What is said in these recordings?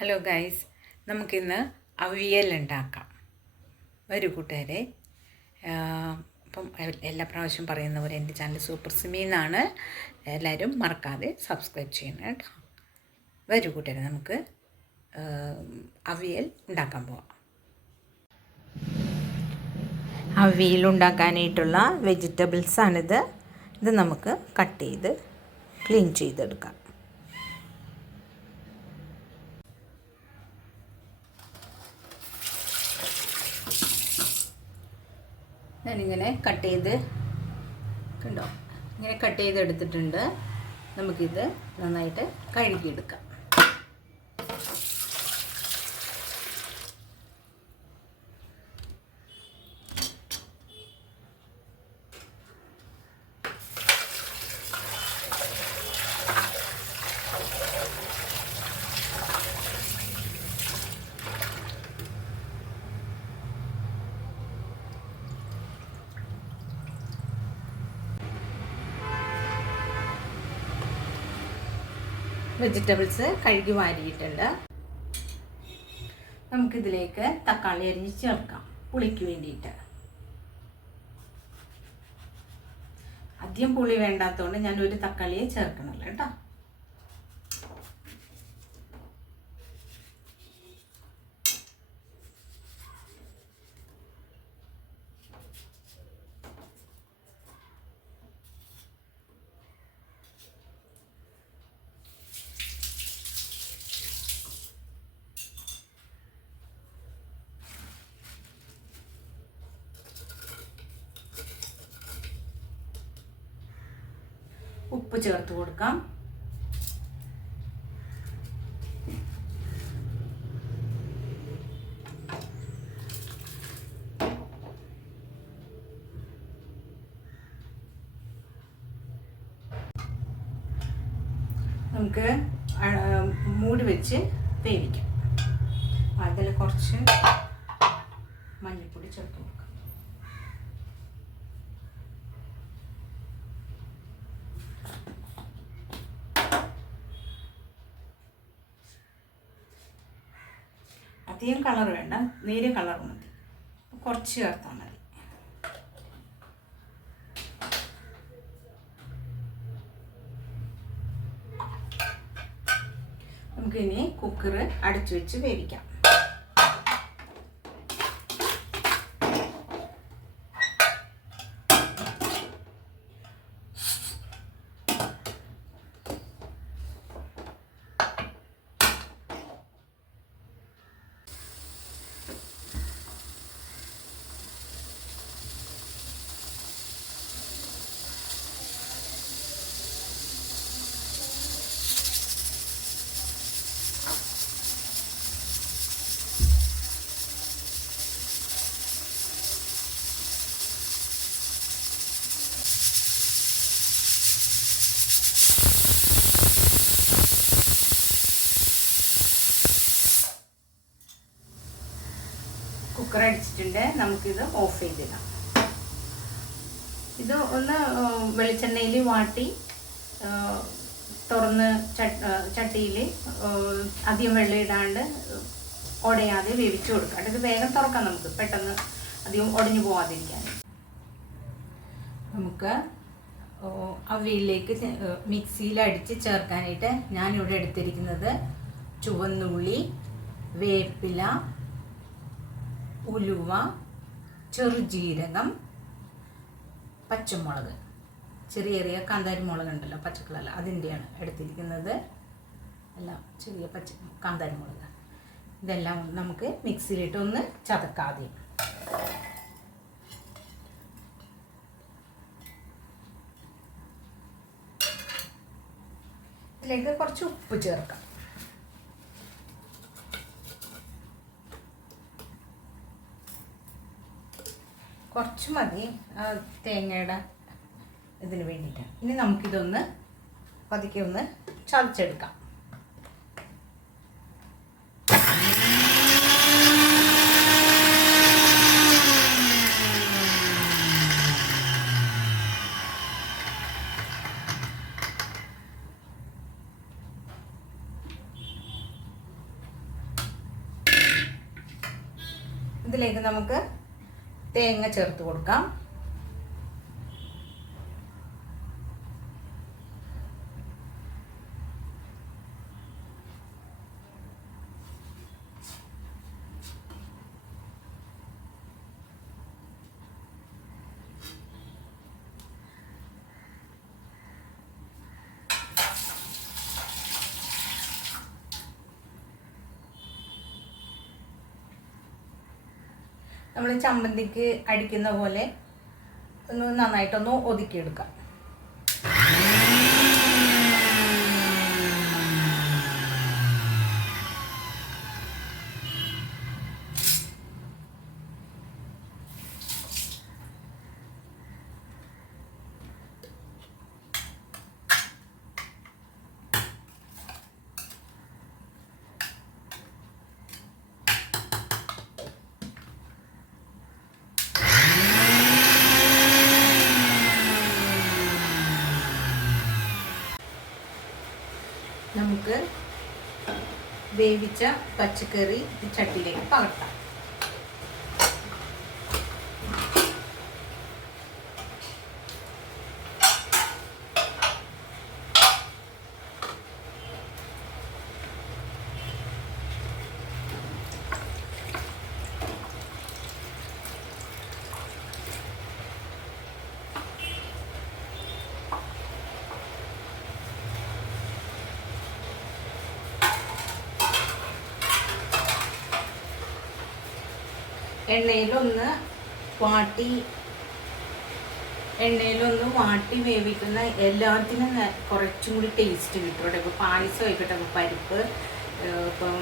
Hello guys, നമുക്കിന്ന് അവിയൽ ഉണ്ടാക്കാം. വരൂ കൂട്ടുകാരെ. അപ്പം എല്ലാ പ്രാവശ്യം പറയുന്ന പോലെ എൻ്റെ ചാനൽ സൂപ്പർ സിമി എന്നാണ്. എല്ലാവരും മറക്കാതെ സബ്സ്ക്രൈബ് ചെയ്യണം കേട്ടോ. വരൂ കൂട്ടുകാരെ, നമുക്ക് അവിയൽ ഉണ്ടാക്കാൻ പോവാം. അവിയൽ ഉണ്ടാക്കാനായിട്ടുള്ള വെജിറ്റബിൾസാണിത്. ഇത് നമുക്ക് കട്ട് ചെയ്ത് ക്ലീൻ ചെയ്തെടുക്കാം. ഞാനിങ്ങനെ കട്ട് ചെയ്ത് കണ്ടോ, ഇങ്ങനെ കട്ട് ചെയ്തെടുത്തിട്ടുണ്ട്. നമുക്കിത് നന്നായിട്ട് കഴുകിയെടുക്കാം. വെജിറ്റബിൾസ് കഴുകി വാരിയിട്ടുണ്ട്. നമുക്കിതിലേക്ക് തക്കാളി അരിഞ്ഞ് ചേർക്കാം, പുളിക്ക് വേണ്ടിയിട്ട്. അധികം പുളി വേണ്ടാത്തതുകൊണ്ട് ഞാൻ ഒരു തക്കാളിയെ ചേർക്കണല്ലോ കേട്ടോ. ഉപ്പ് ചേർത്ത് കൊടുക്കാം. നമുക്ക് മൂടി വെച്ച് വേവിക്കാം. അതിൽ കുറച്ച് മഞ്ഞൾപ്പൊടി ചേർത്ത് കൊടുക്കാം. അധികം കളർ വേണ്ട, നേരിയ കളർ മതി, കുറച്ച് ചേർത്താൽ മതി. നമുക്കിനി കുക്കർ അടച്ചു വെച്ച് വേവിക്കാം. കുക്കർ അടിച്ചിട്ടുണ്ട്. നമുക്കിത് ഓഫ് ചെയ്തിടാം. ഇത് ഒന്ന് വെളിച്ചെണ്ണയിൽ വാട്ടി തുറന്ന് ചട്ടിയിൽ അധികം വെള്ളം ഇടാണ്ട് ഉടയാതെ വേവിച്ചു കൊടുക്കാം. ഇത് വേഗം തുറക്കാം, നമുക്ക് പെട്ടെന്ന് അധികം ഉടഞ്ഞു പോവാതിരിക്കാൻ. നമുക്ക് അവിയലിലേക്ക് മിക്സിയിൽ അടിച്ച് ചേർക്കാനായിട്ട് ഞാനിവിടെ എടുത്തിരിക്കുന്നത് ചുവന്നുള്ളി, വേപ്പില, ഉലുവ, ചെറുജീരകം, പച്ചമുളക്, ചെറിയ ചെറിയ കാന്താരി മുളക് ഉണ്ടല്ലോ, പച്ചക്കളല്ല, അതിൻ്റെയാണ് എടുത്തിരിക്കുന്നത്. എല്ലാം ചെറിയ കാന്താരി മുളക്. ഇതെല്ലാം നമുക്ക് മിക്സിയിലിട്ട് ഒന്ന് ചതക്കാതെ. ഇതിലേക്ക് കുറച്ച് ഉപ്പ് ചേർക്കാം. കുറച്ച് മതി തേങ്ങയുടെ ഇതിന് വേണ്ടിയിട്ടാണ്. ഇനി നമുക്കിതൊന്ന് പതുക്കെ ഒന്ന് ചതച്ചെടുക്കാം. ഇതിലേക്ക് നമുക്ക് തേങ്ങ ചേർത്ത് കൊടുക്കാം. നമ്മൾ ചമ്മന്തിക്ക് അടിക്കുന്ന പോലെ ഒന്ന് നന്നായിട്ടൊന്ന് ഒതുക്കിയെടുക്കാം. നമുക്ക് വേവിച്ച പച്ചക്കറി ചട്ടിയിലേക്ക് പകർത്താം. എണ്ണയിലൊന്ന് വാട്ടി വേവിക്കുന്ന എല്ലാത്തിനും കുറച്ചും കൂടി ടേസ്റ്റ് കിട്ടും കേട്ടോ. ഇപ്പോൾ പായസം ആയിക്കോട്ടെ, ഇപ്പോൾ പരിപ്പ്, ഇപ്പം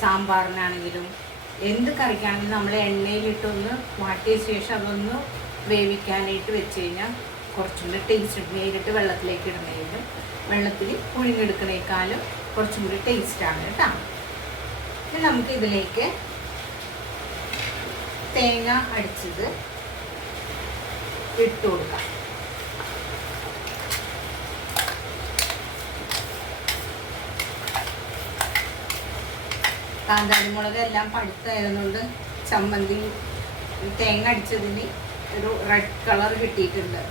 സാമ്പാറിനാണെങ്കിലും എന്ത് കറിക്കാണെങ്കിലും നമ്മൾ എണ്ണയിലിട്ടൊന്ന് വാട്ടിയ ശേഷം അതൊന്ന് വേവിക്കാനായിട്ട് വെച്ച് കഴിഞ്ഞാൽ കുറച്ചും കൂടി ടേസ്റ്റ്. നേരിട്ട് വെള്ളത്തിലേക്ക് ഇടുന്നതിനും വെള്ളത്തിൽ പുഴുങ്ങിയെടുക്കുന്നതിനേക്കാളും കുറച്ചും കൂടി ടേസ്റ്റാണ് കേട്ടോ. ഇനി നമുക്ക് ഇതിലേക്ക് തേങ്ങ അടിച്ചത് ഇട്ട് കൊടുക്കാം. കാന്താരിമുളക് എല്ലാം പഴുത്തായതുകൊണ്ട് ചമ്മന്തി തേങ്ങ അടിച്ചതിന് ഒരു റെഡ് കളർ കിട്ടിയിട്ടുണ്ട്.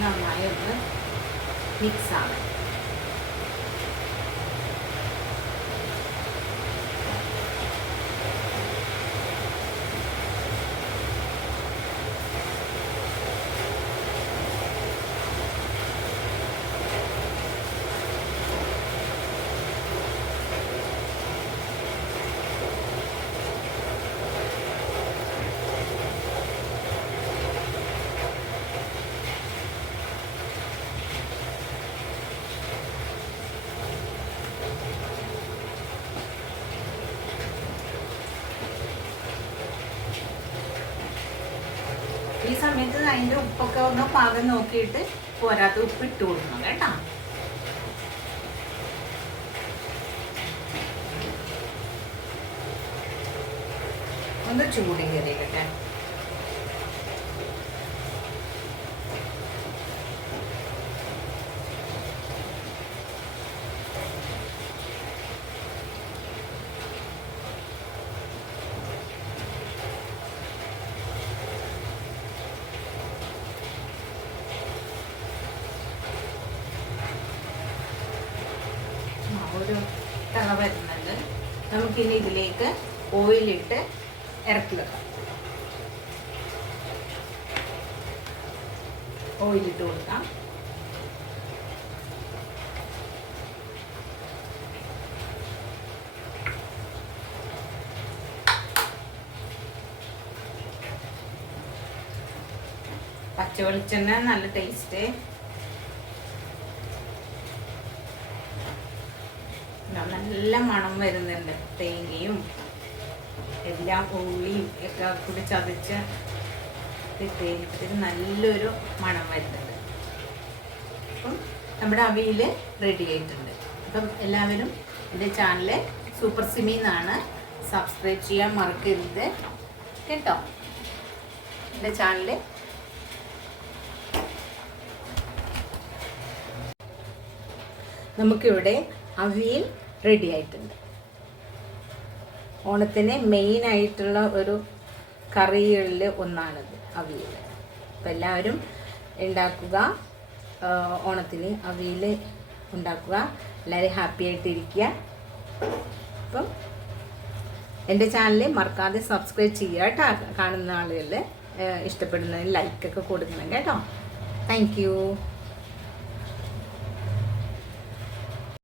നന്നായി ഒന്ന് മിക്സ് ആവും. ഈ സമയത്ത് അതിൻ്റെ ഉപ്പൊക്കെ ഒന്ന് പാകം നോക്കിയിട്ട് പോരാത്ത ഉപ്പ് ഇട്ട് കൊടുക്കണം കേട്ടോ. ഒന്ന് ചൂട് കയറിയിട്ടെ. ഒരു തിള വരുന്നുണ്ട്. നമുക്കിനി ഇതിലേക്ക് ഓയിലിട്ട് ഇറക്കി വെക്കാം. ഓയിലിട്ട് കൊടുക്കാം. പച്ച വെളിച്ചെണ്ണ നല്ല ടേസ്റ്റ്. നല്ല മണം വരുന്നുണ്ട്. തേങ്ങയും എല്ലാം ഉള്ളിയും ഒക്കെ കൂടി ചതച്ച് ഇട്ടതിന് നല്ലൊരു മണം വരുന്നുണ്ട്. അപ്പം നമ്മുടെ അവിയൽ റെഡി ആയിട്ടുണ്ട്. അപ്പം എല്ലാവരും എൻ്റെ ചാനൽ സൂപ്പർ സിമി എന്നാണ്. സബ്സ്ക്രൈബ് ചെയ്യാൻ മറക്കരുത് കേട്ടോ. എൻ്റെ ചാനൽ നമുക്കിവിടെ അവിയൽ റെഡി ആയിട്ടുണ്ട്. ഓണത്തിന് മെയിനായിട്ടുള്ള ഒരു കറികളിൽ ഒന്നാണിത് അവിയൽ. അപ്പം എല്ലാവരും ഉണ്ടാക്കുക, ഓണത്തിന് അവിയൽ ഉണ്ടാക്കുക. എല്ലാവരും ഹാപ്പി ആയിട്ടിരിക്കുക. അപ്പം എൻ്റെ ചാനൽ മറക്കാതെ സബ്സ്ക്രൈബ് ചെയ്യുക കേട്ടോ. കാണുന്ന ആളുകൾ ഇഷ്ടപ്പെടുന്നതിന് ലൈക്കൊക്കെ കൊടുക്കണം കേട്ടോ. Thank you.